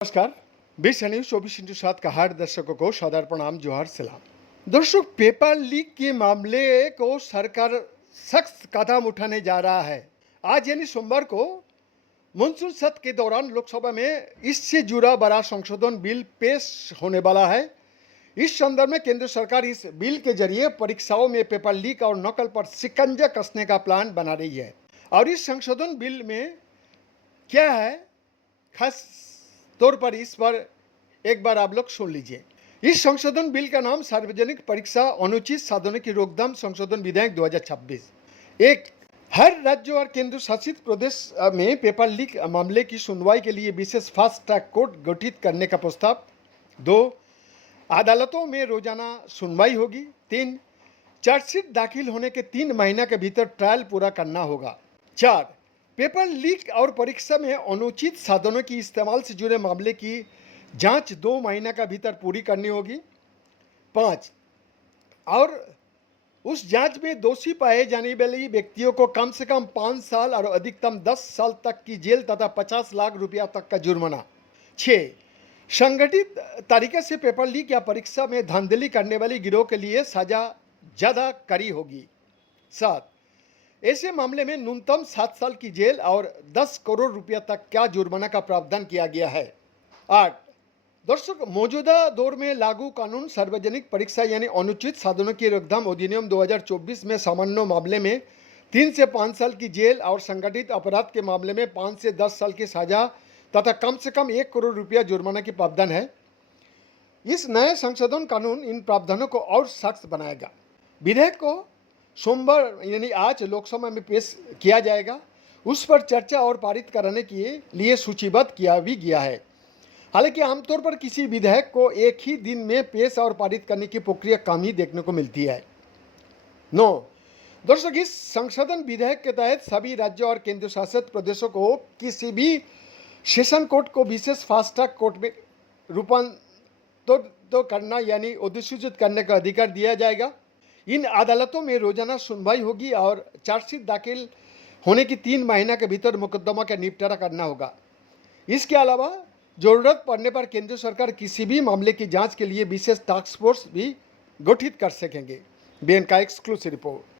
नमस्कार। बीस न्यूज 24/7 का हार्द दर्शकों को सादर प्रणाम, जोहार, सलाम। दर्शक, पेपर लीक के मामले को सरकार सख्त कदम उठाने जा रहा है। आज यानी सोमवार को मानसून सत्र के दौरान लोकसभा में इससे जुड़ा बड़ा संशोधन बिल पेश होने वाला है। इस संदर्भ में केंद्र सरकार इस बिल के जरिए परीक्षाओं में पेपर लीक और नकल पर शिकंजा कसने का प्लान बना रही है। और इस संशोधन बिल में क्या है, खास तौर पर इस पर एक बार आप लोग सुन लीजिए। इस संशोधन बिल का नाम सार्वजनिक परीक्षा अनुचित साधनों की रोकथाम संशोधन विधेयक 2026। एक हर राज्य और केंद्र शासित प्रदेश में पेपर लीक मामले की सुनवाई के लिए विशेष फास्ट ट्रैक कोर्ट गठित करने का प्रस्ताव। 2, अदालतों में रोजाना सुनवाई होगी। 3, चार्जशीट दाखिल होने के 3 महीने के भीतर ट्रायल पूरा करना होगा। 4, पेपर लीक और परीक्षा में अनुचित साधनों की इस्तेमाल से जुड़े मामले की जांच 2 महीने का भीतर पूरी करनी होगी। 5, और उस जांच में दोषी पाए जाने वाले व्यक्तियों को कम से कम 5 साल और अधिकतम 10 साल तक की जेल तथा 50 लाख रुपया तक का जुर्माना। 6, संगठित तरीके से पेपर लीक या परीक्षा में धांधली करने वाले गिरोह के लिए सजा ज्यादा कड़ी होगी। 7, ऐसे मामले में न्यूनतम 7 साल की जेल और 10 करोड़ रुपया तक का जुर्माना का प्रावधान किया गया है। 8, दर्शक, मौजूदा दौर में लागू कानून सार्वजनिक परीक्षा यानी अनुचित साधनों की रोकथाम अधिनियम 2024 में सामान्य मामले में 3 से 5 साल की जेल और संगठित अपराध के मामले में 5 से 10 साल की सजा तथा कम से कम 1 करोड़ रुपया जुर्माना की प्रावधान है। इस नए संशोधन कानून इन प्रावधानों को और सख्त बनाएगा। विधेयक को सोमवार यानी आज लोकसभा में पेश किया जाएगा। उस पर चर्चा और पारित कराने के लिए सूचीबद्ध किया भी गया है। हालांकि आमतौर पर किसी विधेयक को एक ही दिन में पेश और पारित करने की प्रक्रिया कम ही देखने को मिलती है। 9, दर्शक, इस संशोधन विधेयक के तहत सभी राज्यों और केंद्र शासित प्रदेशों को किसी भी सेशन कोर्ट को विशेष फास्ट ट्रैक कोर्ट में रूपांतरित करना यानी अधिसूचित करने का अधिकार दिया जाएगा। इन अदालतों में रोजाना सुनवाई होगी और चार्जशीट दाखिल होने की 3 महीने के भीतर मुकदमा का निपटारा करना होगा। इसके अलावा जरूरत पड़ने पर केंद्र सरकार किसी भी मामले की जांच के लिए विशेष टास्क फोर्स भी गठित कर सकेंगे। बीएन का एक्सक्लूसिव रिपोर्ट।